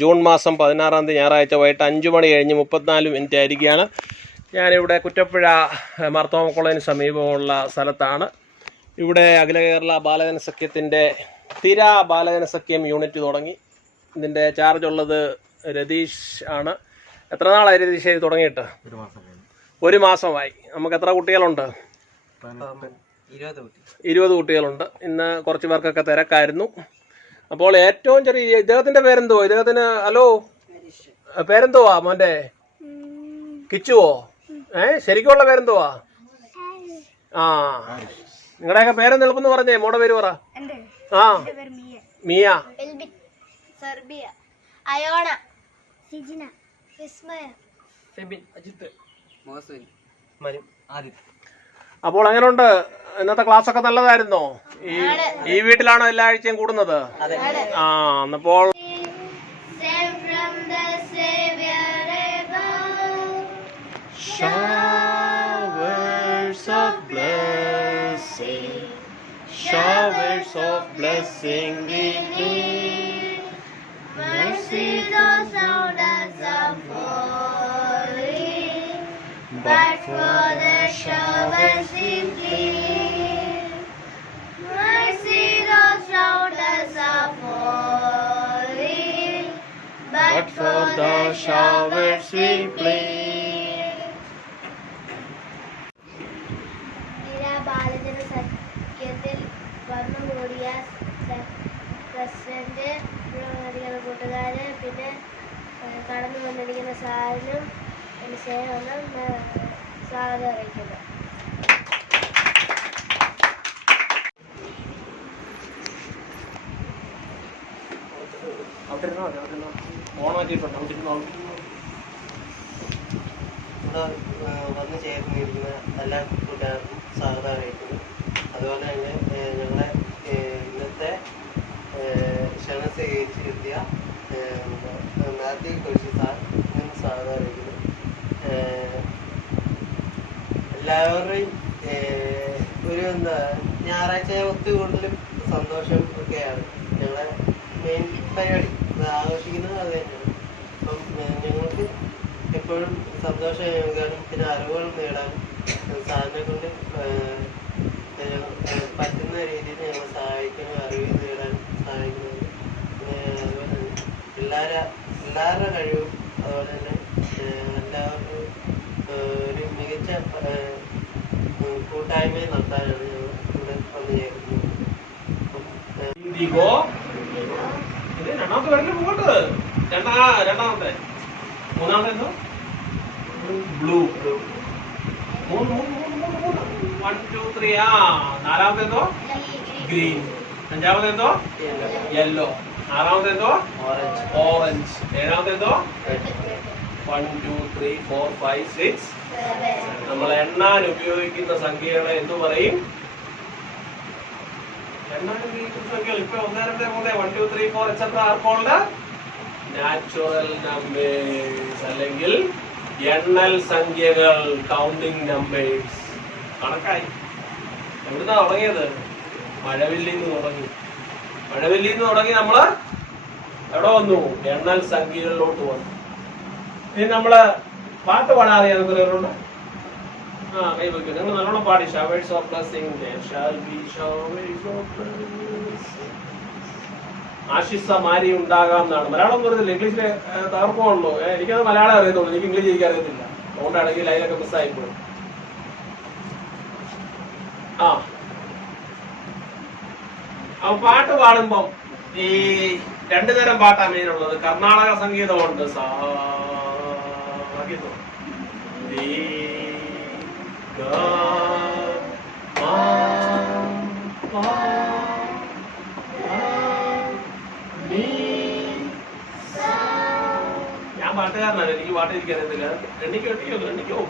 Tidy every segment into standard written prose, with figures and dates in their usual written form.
June മാസം 16-ാം തീയതി ഞായറാഴ്ച വൈകിട്ട് 5 മണി കഴിഞ്ഞ് 34 മിനിറ്റ് ആയിരിക്കുകയാണ്. ഞാനിവിടെ കുറ്റപ്പുഴ മാർത്തോമ കോളേജിന് സമീപമുള്ള സ്ഥലത്താണ്. ഇവിടെ അഖില കേരള ബാലജന സഖ്യത്തിൻ്റെ തിര ബാലജന സഖ്യം യൂണിറ്റ് തുടങ്ങി. ഇതിൻ്റെ ചാർജ് ഉള്ളത് രതീഷ് ആണ്. എത്ര നാളായി രതീഷ് ഇത് തുടങ്ങിയിട്ട്? 1 മാസമായി. നമുക്ക് എത്ര കുട്ടികളുണ്ട്? 20 കുട്ടികളുണ്ട്. ഇന്ന് കുറച്ച് പേർക്കൊക്കെ തിരക്കായിരുന്നു. അപ്പോൾ ഏറ്റവും ചെറിയ ഇദ്ദേഹത്തിന്റെ പേരെന്തുവാ? ഇദ്ദേഹത്തിന് ഹലോ പേരെന്തുവാ മോന്റെ? കിച്ചുവോ? ശരിക്കുള്ള പേരെന്തുവാ? ആ, നിങ്ങളുടെയൊക്കെ പേരെന്ത് എളുപ്പം പറഞ്ഞേ. മോടെ പേര് പറ. ആ, മിയ, അപ്പോൾ എങ്ങനെയുണ്ട്? ഇന്നത്തെ ക്ലാസ് ഒക്കെ നല്ലതായിരുന്നോ? ഈ വീട്ടിലാണോ എല്ലാ ആഴ്ചയും കൂടുന്നത്? ആ, എന്നപ്പോൾ showers of blessing we need, mercy those around us are falling, but for the showers we plead, mercy those around us are falling, but for the showers we plead. ബാലജന സഖ്യത്തിൽ വന്നുകൂടിയ പ്രസിഡന്റ്, കൂട്ടുകാര്, പിന്നെ കടന്നു വന്നിരിക്കുന്ന സാറിനും എന്റെ സ്നേഹം സ്വാഗതം അറിയിക്കുന്നു. വന്നു ചേർന്നിരിക്കുന്ന എല്ലാ കൂട്ടുകാർക്കും സ്വാഗതം അറിയിക്കുന്നു. അതുപോലെ തന്നെ ഞങ്ങളെ ഇന്നത്തെ ക്ഷണം സ്വീകരിച്ചെത്തിയ മാത്യു കോശി സാറിനും സ്വാഗതം അറിയിക്കുന്നു. എല്ലാവരുടെയും ഒരു ഞായറാഴ്ച ഒത്തുകൂടലും സന്തോഷം ഒക്കെയാണ് ഞങ്ങളെ മെയിൻ പരിപാടി. ആഘോഷിക്കുന്നത് അത് തന്നെയാണ്. അപ്പം ഞങ്ങൾക്ക് എപ്പോഴും സന്തോഷം നൽകാനും പിന്നെ അറിവുകൾ നേടാനും സാറിനെ കൊണ്ട് പറ്റുന്ന രീതിയിൽ ഞങ്ങളെ സഹായിക്കാനും അറിവ് നേടാനും സഹായിക്കുന്നത്. അതുപോലെ തന്നെ എല്ലാവരുടെ കഴിവും അതുപോലെ തന്നെ എല്ലാവർക്കും ഒരു മികച്ച കൂട്ടായ്മയെ നടത്താനാണ് ഞങ്ങൾ ഇവിടെ വന്നു ചേർക്കുന്നത്. രണ്ടാമത്തെ മൂന്നാമത്തെ എന്തോ ബ്ലൂ 1 2 3. ആ, നാലാമത്തെ എന്തോ ഗ്രീൻ, അഞ്ചാമത്തെ എന്തോ യെല്ലോ, ആറാമത്തെ എന്തോ ഓറഞ്ച്, ഏഴാമത്തെ എന്തോ 1 2 3 4 5 6. നമ്മൾ എണ്ണാൻ ഉപയോഗിക്കുന്ന സംഖ്യകളെ എന്തു പറയും? എണ്ണാൻ ഉപയോഗിക്കുന്ന സംഖ്യകൾ ഇപ്പൊ 1 2 3 1 2 3 4 etc. Are called natural numbers, അല്ലെങ്കിൽ എണ്ണൽ സംഖ്യകൾ, കൗണ്ടിങ് നമ്പേഴ്സ്. കണക്കായി എവിടുന്നാ തുടങ്ങിയത്? മഴവില്ലിൽ നിന്ന് തുടങ്ങി. മഴവില്ലിൽ നിന്ന് തുടങ്ങി നമ്മള് എവിടെ വന്നു? എണ്ണൽ സംഖ്യകളിലോട്ട് വന്നു. ഇനി നമ്മള് പാട്ട് പാടാൻ അറിയാവുന്നവരുണ്ട്? ആ, കൈ വയ്ക്കും. നിങ്ങൾ നല്ലോണം പാടി. Showers of blessing, there shall be showers of blessing. ആശിസ മാരി ഉണ്ടാകാം എന്നാണ്. മലയാളം പറഞ്ഞില്ല, ഇംഗ്ലീഷില് തകർപ്പമുള്ളൂ. എനിക്കത് മലയാളം അറിയത്തുള്ളൂ, എനിക്ക് ഇംഗ്ലീഷ് എനിക്ക് അറിയത്തില്ല. അതുകൊണ്ടാണെങ്കിൽ അതിലൊക്കെ മിസ്സായിപ്പോഴും. ആ, പാട്ട് പാടുമ്പം ഈ 2 തരം പാട്ടാ മെയിനുള്ളത്. കർണാടക സംഗീതമുണ്ട്. ഞാൻ പാട്ടുകാരനാണ്, എനിക്ക് പാട്ട് ഇരിക്കാറിയത്തില്ല. രണ്ടിക്കോ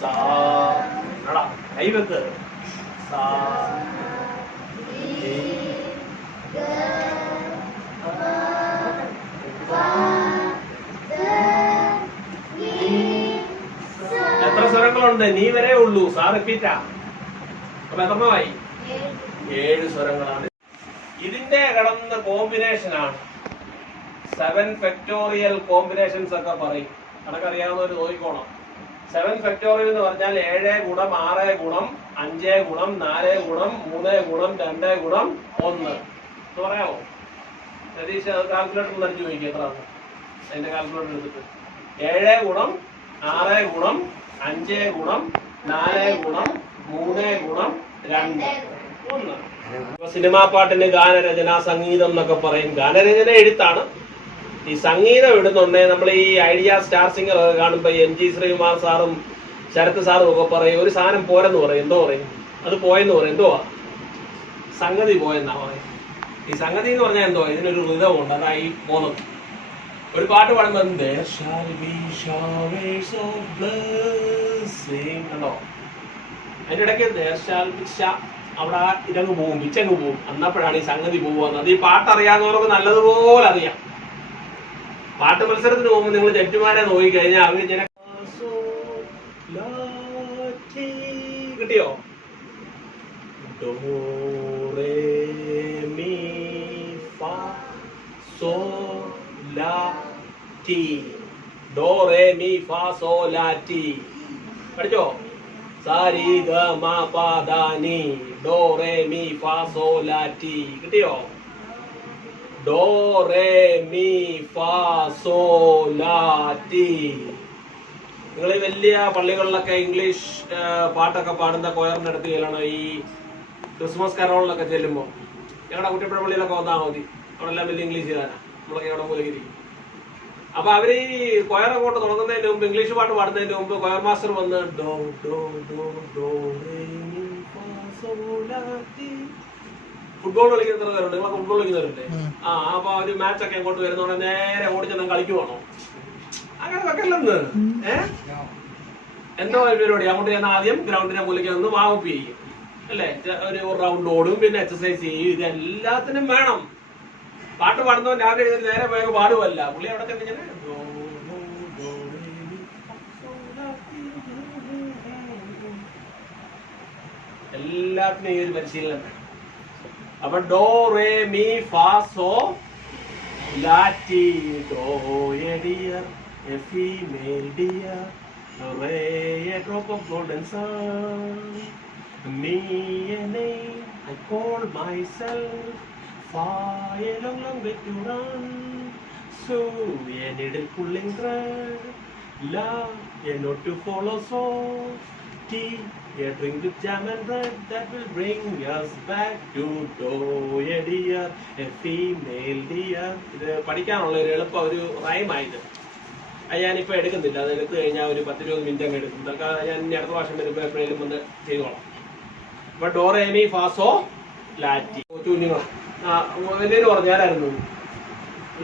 സാടാ കൈവെക്ക്. എത്ര സ്വരങ്ങളുണ്ട്? നീ വരെ ഉള്ളൂ. സാ റിപ്പീറ്റാ. അപ്പൊ എത്രമായി? 7 സ്വരങ്ങളാണ്. ഇതിന്റെ കിടന്ന കോമ്പിനേഷനാണ് 7 ഫാക്ടോറിയൽ കോമ്പിനേഷൻസ് ഒക്കെ പറയും. കണക്കറിയാവുന്നവർ നോക്കിക്കോണം. 7 ഫാക്ടോറിയൽ എന്ന് പറഞ്ഞാൽ 7 ഗുണം 6 ഗുണം 5 ഗുണം 4 ഗുണം 3 ഗുണം 2 ഗുണം 1 എന്ന് പറയാമോ? സതീഷ് അത് കാൽക്കുലേറ്റർ ഒന്ന് അടിച്ചു ചോദിക്കുക എത്ര അതിന്റെ കാൽക്കുലേറ്റർ എടുത്തിട്ട്. 7 ഗുണം 6 ഗുണം 5 ഗുണം 4 ഗുണം 3 ഗുണം 2 1. സിനിമാ പാട്ടിന് ഗാനരചന സംഗീതം എന്നൊക്കെ പറയും. ഗാനരചന എഴുത്താണ്. ഈ സംഗീതം ഇടുന്നുണ്ടെങ്കിൽ നമ്മൾ ഈ ഐഡിയ സ്റ്റാർ സിംഗർ ഒക്കെ കാണുമ്പോൾ MG ശ്രീകുമാർ സാറും ശരത് സാറും ഒക്കെ പറയും ഒരു സാധനം പോരെന്ന് പറയും. എന്തോ പറയും? അത് പോയെന്ന് പറയും. എന്തുവാ? സംഗതി പോയെന്നാ പറയും. ഈ സംഗതി എന്ന് പറഞ്ഞാൽ എന്തോ ഇതിനൊരു ഋതമുണ്ട്. അതാ ഈ പോകുന്നത്. ഒരു പാട്ട് പാടുമ്പോൾ കണ്ടോ അതിന്റെ ഇടയ്ക്ക് അവിടെ ഇതങ്ങ് പോകും, പിച്ചങ്ങ് പോകും. അന്നപ്പോഴാണ് ഈ സംഗതി പോകുന്നത്. അത് ഈ പാട്ടറിയാവുന്നവർക്ക് നല്ലതുപോലെ അറിയാം. പാട്ട് മത്സരത്തിന് പോകുമ്പോൾ നിങ്ങൾ ജഡ്ജിമാരെ നോക്കിക്കഴിഞ്ഞാൽ അവർ ഇങ്ങനെ കിട്ടിയോ? ഡോ റേ മീ ഫാ സോ ലാ ടി. ഡോ റേ മീ ഫാ സോ ലാ ടി പഠിച്ചോ? സാരി ഗ മ പ ദ നി. ഡോ റേ മീ ഫാ സോ ലാ ടി കിട്ടിയോ? ഡോ റേ മീ ഫാ സോ ലാ ടി. നിങ്ങൾ ഈ വലിയ പള്ളികളിലൊക്കെ ഇംഗ്ലീഷ് പാട്ടൊക്കെ പാടുന്ന കൊയറിന്റെ അടുത്ത് ചെല്ലണം. ഈ ക്രിസ്മസ് കരോളിലൊക്കെ ചെല്ലുമ്പോൾ ഞങ്ങളുടെ കുട്ടിപ്പുഴ പള്ളിയിലൊക്കെ വന്നാൽ മതി. അവിടെ എല്ലാം വലിയ ഇംഗ്ലീഷ് കാരാ. നമ്മളൊക്കെ അവിടെ മൂലഗിരി. അപ്പൊ അവര് ഈ കൊയർ അങ്ങോട്ട് തുടങ്ങുന്നതിന് മുമ്പ് ഇംഗ്ലീഷ് പാട്ട് പാടുന്നതിന് മുമ്പ് കൊയർ മാസ്റ്റർ വന്ന് ഡോ ഡോ ഡോ ഡോ റേ മീ ഫാ സോ ലാ ടി. ഫുട്ബോൾ കളിക്കുന്നവരുണ്ട്. നിങ്ങളൊക്കെ ഫുട്ബോൾ കളിക്കുന്നവരുണ്ട്. അപ്പൊ ഒരു മാച്ച് ഒക്കെ അങ്ങോട്ട് വരുന്നോണ്ട് നേരെ ഓടിച്ചെന്നാ കളിക്കുവാണോ? അങ്ങനെ വെക്കല്ലെന്ന് എന്തോ പരിപാടി. അങ്ങോട്ട് ഞാൻ ആദ്യം ഗ്രൗണ്ടിനെ മൂലയ്ക്ക് നിന്ന് വാമപ്പ് ചെയ്യും അല്ലേ? ഒരു റൗണ്ട് ഓടും, പിന്നെ എക്സസൈസ് ചെയ്യും. ഇതെല്ലാത്തിനും വേണം. പാട്ട് പാടുന്നവൻ രാവിലെ എഴുതി നേരെ പോയൊക്കെ പാടുമല്ല. പുള്ളി അവിടെ ചെന്നിങ്ങനെ എല്ലാത്തിനും ഈ ഒരു പരിശീലനം വേണം. അപ്പൊ ഡോ റേ മീ ഫാ സോ ലാ T. Dr A dear A female dear ray A drop of golden sun me A name I call myself far a long, long way to run. So a needle pulling thread, love a note to follow. So tea, a drink with jam and bread that will bring us back to do a dear, a female dear. ഇത് പഠിക്കാനുള്ള ഒരു എളുപ്പം ഒരു റൈമായത്. അത് ഞാനിപ്പോൾ എടുക്കുന്നില്ല. അത് എടുത്തു കഴിഞ്ഞാൽ ഒരു 10-20 മിനിറ്റ് അങ്ങ് എടുക്കും. ഇതൊക്കെ ഞാൻ അടുത്ത പ്രാവശ്യം വരുമ്പോൾ എപ്പോഴേലും വന്ന് ചെയ്തോളാം. അപ്പൊ ഡോ റേ മീ ഫാ സോ ലാ ടി. കുഞ്ഞുങ്ങൾ വലിയൊരു പറഞ്ഞാലായിരുന്നു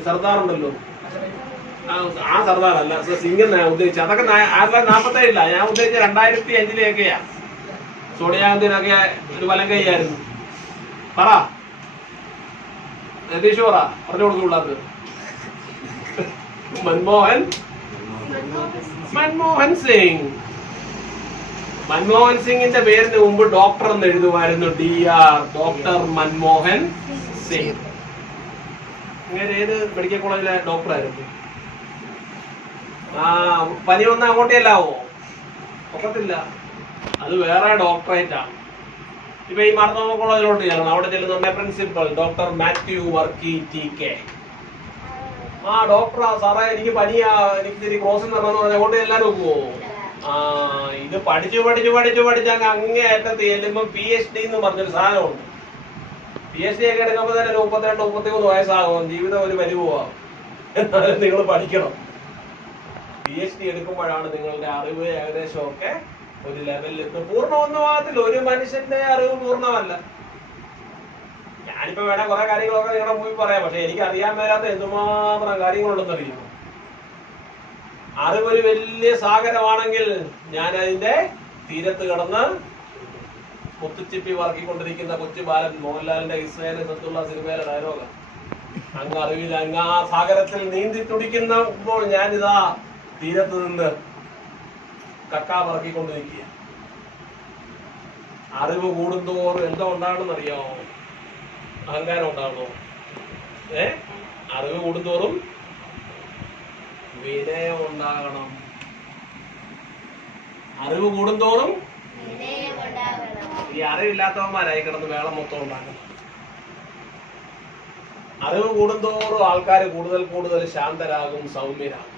സർദാർ ഉണ്ടല്ലോ. ആ സർദാർ അല്ല, സിംഗർ ഞാൻ ഉദ്ദേശിച്ചത്. അതൊക്കെ 1947 ഞാൻ ഉദ്ദേശിച്ച 2005 സോണിയാഗാന്ധിനൊക്കെ ഒരു വലം കൈയായിരുന്നു. പറ രതീഷ് പറ, പറഞ്ഞു കൊടുക്കുള്ളത്. മൻമോഹൻ സിംഗ്. മൻമോഹൻ സിംഗിന്റെ പേരിന് മുമ്പ് ഡോക്ടർ എന്ന് എഴുതുമായിരുന്നു. DR doctor Manmohan Singh. ഇങ്ങനെ ഏത് മെഡിക്കൽ കോളേജിലെ ഡോക്ടറായിരുന്നു? പനി വന്നാൽ അങ്ങോട്ടേ അല്ലാവോ? ഒക്കത്തില്ല. അത് വേറെ ഡോക്ടറേറ്റ് ആണ്. ഇപ്പൊ ഈ മാർത്തോമ കോളേജിലോട്ട് ചെല്ലണം. അവിടെ ചെല്ലുന്ന principal doctor Mathew Varkey TK. ഡോക്ടറാ സാറേ എനിക്ക് പനിയാ, എനിക്ക് ഇത്തിരി ക്രോസിംഗ് തരണമെന്ന് പറഞ്ഞാൽ അങ്ങോട്ട് എല്ലാവരും പോവോ? ഇത് പഠിച്ച് അങ്ങേയറ്റത്ത് ചെല്ലുമ്പോ PhD എന്ന് പറഞ്ഞൊരു സാധനമുണ്ട്. PhD ഒക്കെ എടുക്കുമ്പോ തന്നെ 32-33 വയസ്സാകും. ജീവിതം ഒരു പരിവാകും. എന്നാലും നിങ്ങൾ പഠിക്കണം. PhD എടുക്കുമ്പോഴാണ് നിങ്ങളുടെ അറിവ് ഏകദേശം ഒക്കെ ഒരു ലെവലിൽ എത്തും. പൂർണ്ണമൊന്നും ആകത്തില്ല. ഒരു മനുഷ്യന്റെ അറിവ് പൂർണ്ണമല്ല. ഞാനിപ്പോ വേണേ കുറെ കാര്യങ്ങളൊക്കെ നിങ്ങളുടെ മുമ്പിൽ പറയാം. പക്ഷെ എനിക്ക് അറിയാൻ മേലാത്ത എന്തുമാത്രം കാര്യങ്ങളുണ്ടെന്ന് അറിയുന്നു. അറിവൊരു വലിയ സാഗരമാണെങ്കിൽ ഞാൻ അതിന്റെ തീരത്ത് കിടന്ന് മുത്തുച്ചിപ്പി വർക്കിക്കൊണ്ടിരിക്കുന്ന കൊച്ചു ബാലൻ. മോഹൻലാലിന്റെ ഇസ്രായേൽ സത്തുള്ള സിനിമയിലെ ഡയലോഗ്. അങ്ങ് അറിവില്ല, അങ്ങ് ആ സാഗരത്തിൽ നീന്തി തുടിക്കുമ്പോൾ ഞാനിതാ തീരത്ത് നിന്ന് കക്ക പറക്കിക്കൊണ്ടിരിക്കുക. അറിവ് കൂടുന്തോറും എന്തോ ഉണ്ടാകണമെന്നറിയാമോ? അഹങ്കാരം ഉണ്ടാകണോ? അറിവ് കൂടുന്തോറും വിനയം ഉണ്ടാകണം. അറിവ് കൂടുന്തോറും ഈ അറിവില്ലാത്തവന്മാരായി കിടന്ന് വേളം മൊത്തം ഉണ്ടാക്കണം. അറിവ് കൂടുന്തോറും ആൾക്കാർ കൂടുതൽ കൂടുതൽ ശാന്തരാകും, സൗമ്യരാകും.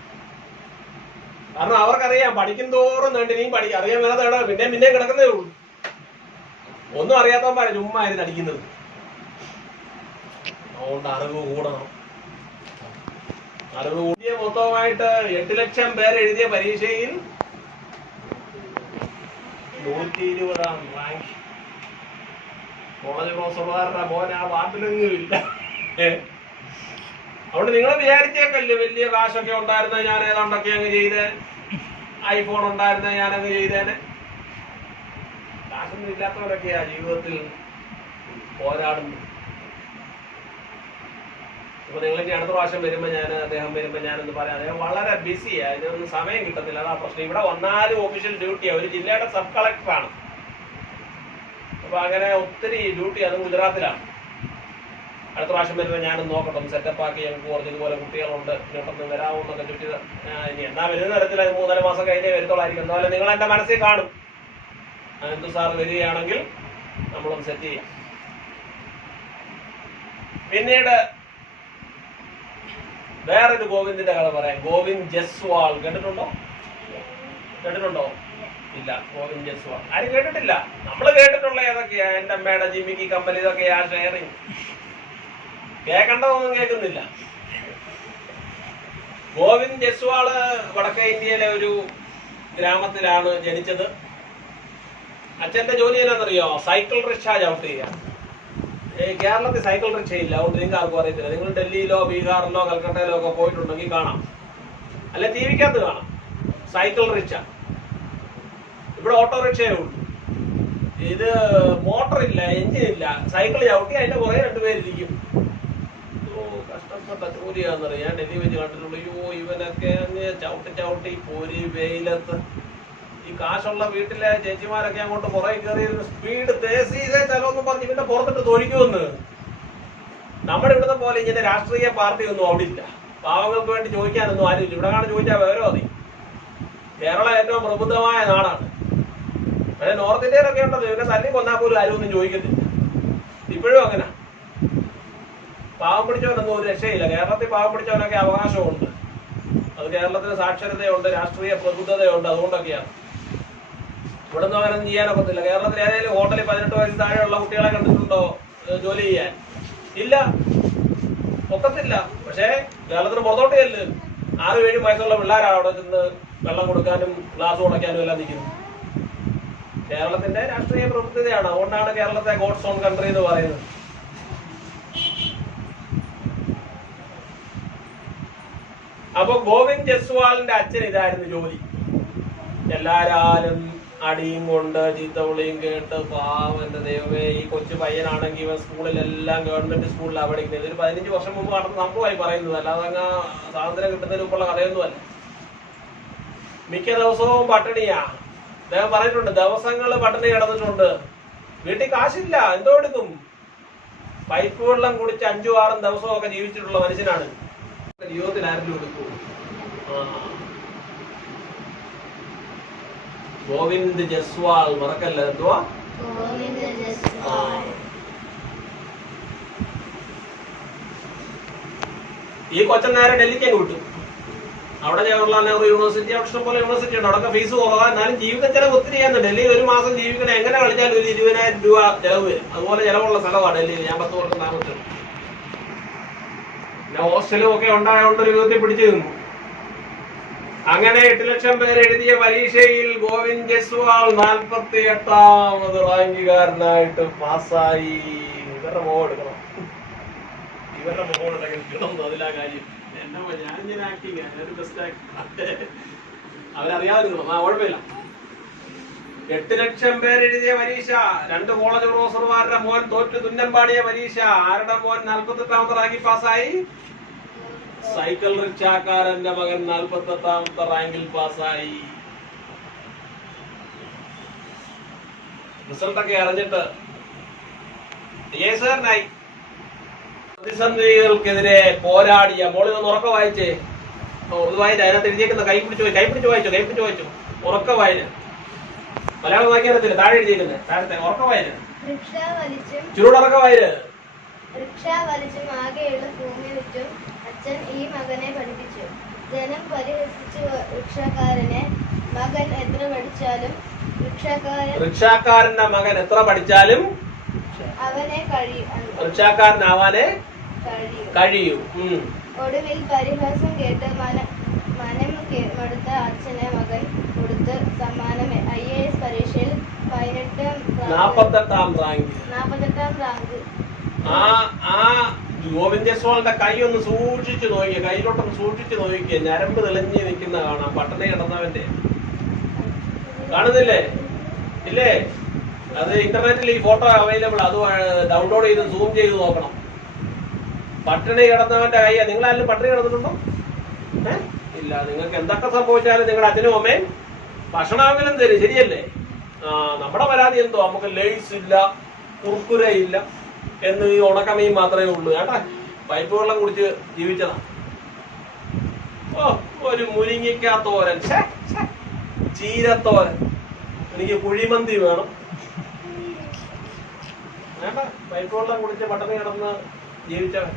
കാരണം അവർക്കറിയാം പഠിക്കും തോറും നീണ്ട് നീ അറിയാൻ വേറെ പിന്നെ കിടക്കുന്നേ ഉള്ളൂ. ഒന്നും അറിയാത്തവന്മാരെ ചുമ്മാ ആയിരുന്നു അടിക്കുന്നത്. അതുകൊണ്ട് അറിവ് കൂടണം. അറിവ് കൂടിയ മൊത്തമായിട്ട് 8 ലക്ഷം പേര് എഴുതിയ പരീക്ഷയിൽ 120ാം റാങ്ക്. കോളേജ് പ്രൊഫസർമാരുടെ മോൻ ആ വാർഡിലെങ്കിലും ഇല്ല. അതുകൊണ്ട് നിങ്ങൾ വിചാരിച്ചേക്കല്ലേ വലിയ കാശൊക്കെ ഉണ്ടായിരുന്ന ഞാൻ ഏതാണ്ടൊക്കെ അങ്ങ് ചെയ്തേ, ഐഫോൺ ഉണ്ടായിരുന്ന ഞാനങ്ങ് ചെയ്തേനെ. കാശൊന്നും ഇല്ലാത്തവരൊക്കെയാ ജീവിതത്തിൽ പോരാടുന്നു. അപ്പൊ നിങ്ങൾ ഇനി അടുത്ത പ്രാവശ്യം വരുമ്പോ അദ്ദേഹം വരുമ്പോ ഞാനൊന്ന് പറയാം. അദ്ദേഹം വളരെ ബിസിയാ, ഇതിനൊന്നും സമയം കിട്ടത്തില്ല, അതാ പ്രശ്നം. ഇവിടെ വന്നാലും ഒഫീഷ്യൽ ഡ്യൂട്ടിയാ, ഒരു ജില്ലയുടെ സബ് കളക്ടറാണ്. അപ്പൊ അങ്ങനെ ഒത്തിരി ഡ്യൂട്ടി, അതും ഗുജറാത്തിലാണ്. അടുത്ത പ്രാവശ്യം വരുമ്പോൾ ഞാനൊന്ന് നോക്കട്ടെ, ഒന്ന് സെറ്റപ്പ് ആക്കി. ഞങ്ങൾക്ക് കുറച്ച് ഇതുപോലെ കുട്ടികളുണ്ട്, ഇങ്ങോട്ടൊന്ന് വരാമോ എന്നൊക്കെ ചുറ്റി. ഇനി എന്നാ വരുന്ന തരത്തിൽ 3-4 മാസം കഴിഞ്ഞേ വരുത്തോളായിരിക്കും. എന്നാലും നിങ്ങൾ എന്റെ മനസ്സിൽ കാണും. അനന്തു സാർ വരികയാണെങ്കിൽ നമ്മളൊന്ന് സെറ്റ് ചെയ്യാം. പിന്നീട് വേറൊരു ഗോവിന്ദിന്റെ കഥ പറയാം. ഗോവിന്ദ് ജസ്വാൾ കേട്ടിട്ടുണ്ടോ? ഇല്ല. ഗോവിന്ദ് ജസ്വാൾ ആരും കേട്ടിട്ടില്ല. നമ്മള് കേട്ടിട്ടുള്ള ഏതൊക്കെയാ? എന്റെ അമ്മയുടെ ജിമ്മിക്ക് കമ്പനി, ഇതൊക്കെയാ ഷെയറിങ്. കേൾക്കേണ്ടതൊന്നും കേൾക്കുന്നില്ല. ഗോവിന്ദ് ജസ്വാള് വടക്കേ ഇന്ത്യയിലെ ഒരു ഗ്രാമത്തിലാണ് ജനിച്ചത്. അച്ഛന്റെ ജോലി എന്നാന്നറിയോ? Cycle rickshaw ചവിട്ടുക. കേരളത്തിൽ സൈക്കിൾ റിക്ഷ ഇല്ല, അതുകൊണ്ട് നിങ്ങൾക്ക് ആർക്കും അറിയത്തില്ല. നിങ്ങൾ ഡൽഹിയിലോ ബീഹാറിലോ കൽക്കട്ടയിലോ ഒക്കെ പോയിട്ടുണ്ടെങ്കിൽ കാണാം, അല്ല ടി വിക്കകത്ത് കാണാം സൈക്കിൾ റിക്ഷ. ഇവിടെ ഓട്ടോറിക്ഷയേ ഉള്ളൂ. ഇത് മോട്ടറില്ല, എഞ്ചിനില്ല. സൈക്കിൾ ചവിട്ടി അതിന്റെ പുറകെ 2 പേരിരിക്കും. കഷ്ടപ്പെട്ട ജോലിയാണെന്നറിയാം. ഞാൻ ഡൽഹി വെച്ച് കണ്ടിട്ടുള്ളൂ. അയ്യോ, ഇവനൊക്കെ ചവിട്ടി പോരി വെയിലത്ത്. ഈ കാശുള്ള വീട്ടിലെ ചേച്ചിമാരൊക്കെ അങ്ങോട്ട് പുറകെ കയറി സ്പീഡ് ചിലവൊന്നും പറഞ്ഞ് ഇവന്റെ പുറത്തിട്ട് തൊഴിക്കുമെന്ന്. നമ്മുടെ ഇവിടുത്തെ പോലെ ഇങ്ങനെ രാഷ്ട്രീയ പാർട്ടി ഒന്നും അവിടെ ഇല്ല. പാവങ്ങൾക്ക് വേണ്ടി ചോദിക്കാനൊന്നും ആരുമില്ല. ഇവിടെ കാണാൻ ചോദിച്ചാൽ വേറെ മതി. കേരളം ഏറ്റവും പ്രബുദ്ധമായ നാടാണ്. പക്ഷേ നോർത്ത് ഇന്ത്യയിലൊക്കെ ഉണ്ടല്ലോ, ഇവരെ തല്ലി കൊന്നാൽ പോലും ആരും ഒന്നും ചോദിക്കത്തില്ല. ഇപ്പോഴും അങ്ങനെ പാവം പിടിച്ചവനൊന്നും ഒരു രക്ഷയില്ല. കേരളത്തിൽ പാവം പിടിച്ചവനൊക്കെ അവകാശമുണ്ട്. അത് കേരളത്തിന് സാക്ഷരതയുണ്ട്, രാഷ്ട്രീയ പ്രബുദ്ധതയുണ്ട്. അതുകൊണ്ടൊക്കെയാണ്. ഇവിടെ ഒന്നും അങ്ങനെ ഒന്നും ചെയ്യാനൊക്കത്തില്ല. കേരളത്തിൽ ഏതെങ്കിലും ഹോട്ടലിൽ 18 വയസ്സിൽ താഴെയുള്ള കുട്ടികളെ കണ്ടിട്ടുണ്ടോ ജോലി ചെയ്യാൻ? ഇല്ല, ഒക്കത്തില്ല. പക്ഷേ കേരളത്തിന് പുറത്തോട്ട് ചെല്ല്, 6-7 വയസ്സുള്ള പിള്ളേരാണ് അവിടെ ചെന്ന് വെള്ളം കൊടുക്കാനും ഗ്ലാസ് ഉടയ്ക്കാനും എല്ലാം നിൽക്കുന്നത്. കേരളത്തിന്റെ രാഷ്ട്രീയ പ്രബുദ്ധതയാണ്. അതുകൊണ്ടാണ് കേരളത്തെ ഗോഡ്സ് ഓൺ കൺട്രി എന്ന് പറയുന്നത്. അപ്പൊ ഗോവിന്ദ് ജസ്വാളിന്റെ അച്ഛൻ ഇതായിരുന്നു ജോലി. എല്ലാരാലും അടിയും കൊണ്ട് ചീത്തവിളിയും കേട്ട് പാവം എന്റെ ദൈവമേ. ഈ കൊച്ചു പയ്യനാണെങ്കിൽ ഇവൻ സ്കൂളിലെല്ലാം ഗവൺമെന്റ് സ്കൂളിലാണ് പഠിക്കുന്നത്. ഇതൊരു 15 വർഷം മുമ്പ് നടന്ന സംഭവമായി പറയുന്നത്, അല്ലാതെ അങ്ങ് സ്വാതന്ത്ര്യം കിട്ടുന്നതിന് മുമ്പുള്ള കഥയൊന്നുമല്ല. മിക്ക ദിവസവും പട്ടിണിയാ. അദ്ദേഹം പറഞ്ഞിട്ടുണ്ട്, ദിവസങ്ങൾ പട്ടിണി കിടന്നിട്ടുണ്ട്. വീട്ടിൽ കാശില്ല, എന്തോ എടുക്കും. പൈപ്പ് വെള്ളം കുടിച്ച് 5-6 ദിവസവും ഒക്കെ ജീവിച്ചിട്ടുള്ള മനുഷ്യനാണ്. ജീവിതത്തിൽ ആരെങ്കിലും എടുക്കൂ? ഗോവിന്ദ് ജസ്വാൾ മറക്കല്ല. എന്തുവാ? ഈ കൊച്ചൻ നേരെ ഡൽഹിക്ക് വിട്ടു. അവിടെ ജവഹർലാൽ നെഹ്റു യൂണിവേഴ്സിറ്റി, അവിടെ ഇഷ്ടംപോലെ യൂണിവേഴ്സിറ്റി ഉണ്ട്. അവിടെ ഫീസ് കുറവാ, എന്നാലും ജീവിത ചെലവ് ഒത്തിരി ചെയ്യുന്നു. ഡൽഹിയിൽ ഒരു മാസം ജീവിക്കണേ എങ്ങനെ കളിച്ചാലും ഒരു 20,000 രൂപ ചെലവ് വരും. അതുപോലെ ചെലവുള്ള സ്ഥലമാണ് ഡൽഹിയിൽ. ഞാൻ 10 വർഷം താമസിച്ചു. പിന്നെ ഹോസ്റ്റലും ഒക്കെ ഉണ്ടായതുകൊണ്ട് ഒരു വിധത്തിൽ പിടിച്ചു നിന്നു. അങ്ങനെ 8 ലക്ഷം പേര് എഴുതിയ പരീക്ഷയിൽ ഗോവിന്ദ് ജസ്വാൾ 48ാമത് റാങ്കുകാരനായിട്ട് പാസ്സായി. ഇവരുടെ മുഖം എടുക്കണം, ഇവരുടെ മുഖം എടുക്കണം. അതിലാ കാര്യം. എന്നെ ഞാനിങ്ങനെ ആക്ടിങ് ഒരു ബെസ്റ്റ് ആക്ടർ. അവരറിയാതിരുന്നു, കുഴപ്പമില്ല. 8 ലക്ഷം പേര് എഴുതിയ പരീക്ഷ. 2 കോളേജ് പ്രൊഫസർമാരുടെ മോൻ തോറ്റ് തുന്നം പാടിയ പരീക്ഷ. ആരുടെ മോൻ 48ാമത്തെ റാങ്കിൽ പാസ്സായി? സൈക്കിൾ റിക്ഷാക്കാരന്റെ മകൻ 48ാമത്തെ റാങ്കിൽ പാസ്സായി. റിസൾട്ടൊക്കെ അറിഞ്ഞിട്ട് പ്രതിസന്ധികൾക്കെതിരെ പോരാടിയ മോളിതൊന്ന് ഉറക്കം വായിച്ചേ. ഇത് വായന, അതിനകത്ത് എഴുതിയേക്കുന്ന കൈ പിടിച്ച് വായിച്ചോ. ഉറക്ക വായന. മലയാളം വായിക്കാൻ അറിയത്തില്ല, താഴെ എഴുതിയേക്കുന്നത് താഴത്തെ ഉറക്ക വായന. ചുരുളറക്ക വായന. വൃക്ഷ വലിച്ചും ആകെയുള്ള ഭൂമി വിറ്റും അച്ഛൻ ഈ മകനെ പഠിപ്പിച്ചു. ജനം പരിഹസിച്ചു വൃക്ഷക്കാരനെ. മകൻ എത്ര പഠിച്ചാലും വൃക്ഷക്കാരന്റെ മകൻ എത്ര പഠിച്ചാലും അവനെ വൃക്ഷക്കാരനാവാനേ കഴിയും. ഒടുവിൽ പരിഹാസം കേട്ട് മനം മടുത്ത അച്ഛനെ മകൻ കൊടുത്ത് സമ്മാനം IAS പരീക്ഷയിൽ 48ാം റാങ്ക്. ഗോവിന്ദ് ജസ്വാളിന്റെ കൈ ഒന്ന് സൂക്ഷിച്ചു നോക്കിയ, കയ്യിലോട്ടൊന്ന് സൂക്ഷിച്ചു നോക്കിയ, ഞരമ്പ് തെളിഞ്ഞ് നിൽക്കുന്ന കാണാം. പട്ടണ കിടന്നവന്റെ കാണുന്നില്ലേ? ഇല്ലേ? അത് ഇന്റർനെറ്റിൽ ഈ ഫോട്ടോ അവൈലബിൾ, അത് ഡൗൺലോഡ് ചെയ്ത് സൂം ചെയ്ത് നോക്കണം. പട്ടിണി കിടന്നവന്റെ കയ്യാ. നിങ്ങളാരും പട്ടിണി കിടന്നിട്ടുണ്ടോ? ഇല്ല. നിങ്ങൾക്ക് എന്തൊക്കെ സംഭവിച്ചാലും നിങ്ങളുടെ അച്ഛനും അമ്മയും ഭക്ഷണമെങ്കിലും തരും, ശരിയല്ലേ? നമ്മുടെ പരാതി എന്തോ, നമുക്ക് ലേസ് ഇല്ല, കുർക്കുര ഇല്ല എന്ന് ഈ ഉണക്കമീൻ മാത്രമേ ഉള്ളൂ. കേട്ടാ, പൈപ്പ് വെള്ളം കുടിച്ച് ജീവിച്ചതാ. ഒരു മുരിങ്ങിക്കാത്തോരൻ, ചീരത്തോരൻ, എനിക്ക് കുഴിമന്തി വേണം. വേണ്ട, പൈപ്പ് വെള്ളം കുടിച്ച് പട്ടണി കിടന്ന് ജീവിച്ചവൻ.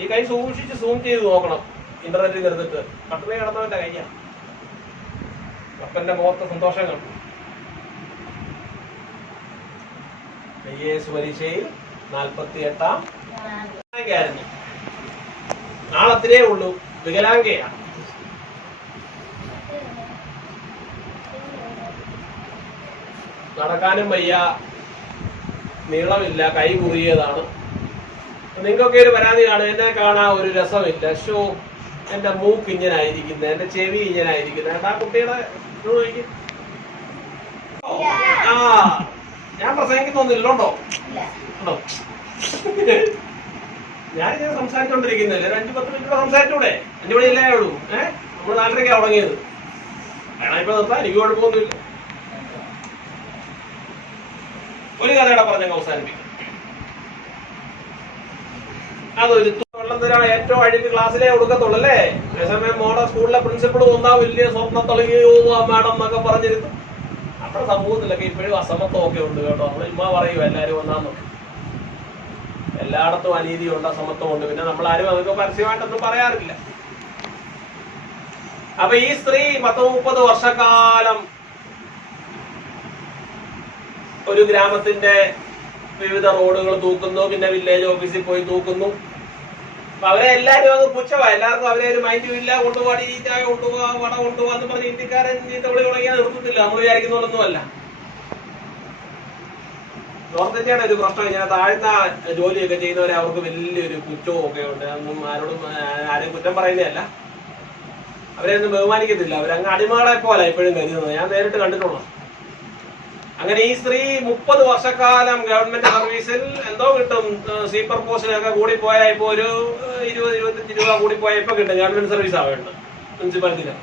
ഈ കൈ സൂക്ഷിച്ച് സൂം ചെയ്ത് നോക്കണം, ഇന്റർനെറ്റിൽ നിർത്തിട്ട്. പട്ടണി കിടന്നവന്റെ കൈയാ. അപ്പന്റെ മുഖത്ത് സന്തോഷം കണ്ടു. IAS പരീക്ഷയിൽ 48ാം റാങ്കായിരുന്നു. നാളത്തിരേ ഉള്ളൂ. വികലാംഗയാണ്. നടക്കാനും വയ്യ, നീളമില്ല, കൈ കുറിയതാണ്. നിങ്ങൾക്കൊക്കെ ഒരു പരാതി കാണും, എന്നെ കാണാൻ ഒരു രസമില്ല, ഷോ എന്റെ മൂക്ക് ഇങ്ങനെ ആയിരിക്കുന്നത്, എന്റെ ചെവി ഇങ്ങനെ ആയിരിക്കുന്നത്. ആ കുട്ടിയുടെ ഞാൻ പ്രസംഗിക്കുന്നൊന്നുമില്ലോണ്ടോ? ഉണ്ടോ? ഞാനിങ്ങനെ സംസാരിച്ചോണ്ടിരിക്കുന്നില്ലേ? 5-10 മിനിറ്റ് സംസാരിച്ചൂടെ? 5 മണിയല്ലേ ഉള്ളൂ. നമ്മൾ 4:30 തുടങ്ങിയത്. വേണം ഇപ്പൊ നിർത്താൻ, എനിക്ക് കുഴപ്പമൊന്നുമില്ല. ഒരു കഥയുടെ പറഞ്ഞങ്ങ് അവസാനിപ്പിക്കും. അതൊരു വെള്ളം തരാൻ ഏറ്റവും അഴുക്ക് ക്ലാസ്സിലേ കൊടുക്കത്തുള്ളൂ അല്ലേ? അതേസമയം മോഡൽ സ്കൂളിലെ പ്രിൻസിപ്പൾ വന്നാ വലിയ സ്വർണ്ണ തളികയോ മാഡം എന്നൊക്കെ പറഞ്ഞിരുന്നു. അത്ര സമൂഹത്തിലൊക്കെ ഇപ്പോഴും അസമത്വമൊക്കെ ഉണ്ട് കേട്ടോ. നമ്മൾ ഇമ്മ പറയും എല്ലാരും ഒന്നാന്ന്. എല്ലായിടത്തും അനീതിയുണ്ട്, അസമത്വമുണ്ട്. പിന്നെ നമ്മളാരും അതൊക്കെ പരസ്യമായിട്ടൊന്നും പറയാറില്ല. അപ്പൊ ഈ സ്ത്രീ 30 വർഷക്കാലം ഒരു ഗ്രാമത്തിന്റെ വിവിധ റോഡുകൾ തൂക്കുന്നു, പിന്നെ വില്ലേജ് ഓഫീസിൽ പോയി തൂക്കുന്നു. അപ്പൊ അവരെ എല്ലാരും അത് പുച്ഛവാ. എല്ലാവർക്കും അവരെ ഒരു മൈൻഡും ഇല്ല. കൊണ്ടുപോകാൻ ഈ ചായ കൊണ്ടുപോകാ, വട കൊണ്ടുപോകാന്ന് പറഞ്ഞ് ഇന്ത്യക്കാരൻ ചീത്തവിളി തുടങ്ങിയാൽ നിർത്തത്തില്ല. നമ്മൾ വിചാരിക്കുന്നതൊന്നുമല്ല. നോർത്ത് ഇന്ത്യയുടെ ഒരു പ്രശ്നം ഇങ്ങനെ താഴ്ന്ന ജോലിയൊക്കെ ചെയ്യുന്നവരെ അവർക്ക് വലിയൊരു പുച്ഛവും ഒക്കെ ഉണ്ട്. അതൊന്നും ആരെയും കുറ്റം പറയുന്നതല്ല. അവരെയൊന്നും ബഹുമാനിക്കത്തില്ല. അവരങ്ങ് അടിമകളെ പോലെ ഇപ്പോഴും കരുതുന്നത്. ഞാൻ നേരിട്ട് കണ്ടിട്ടുള്ളൂ. അങ്ങനെ ഈ സ്ത്രീ 30 വർഷക്കാലം ഗവൺമെന്റ് സർവീസിൽ എന്തോ കിട്ടും. സ്വീപ്പർ പോസ്റ്റിനൊക്കെ കൂടിപ്പോയാൽ ഇപ്പൊ ഒരു 20-25 രൂപ കൂടിപ്പോയാൽ ഇപ്പൊ കിട്ടും. ഗവൺമെന്റ് സർവീസ് ആവേണ്ട മുനിസിപ്പാലിറ്റിയില്.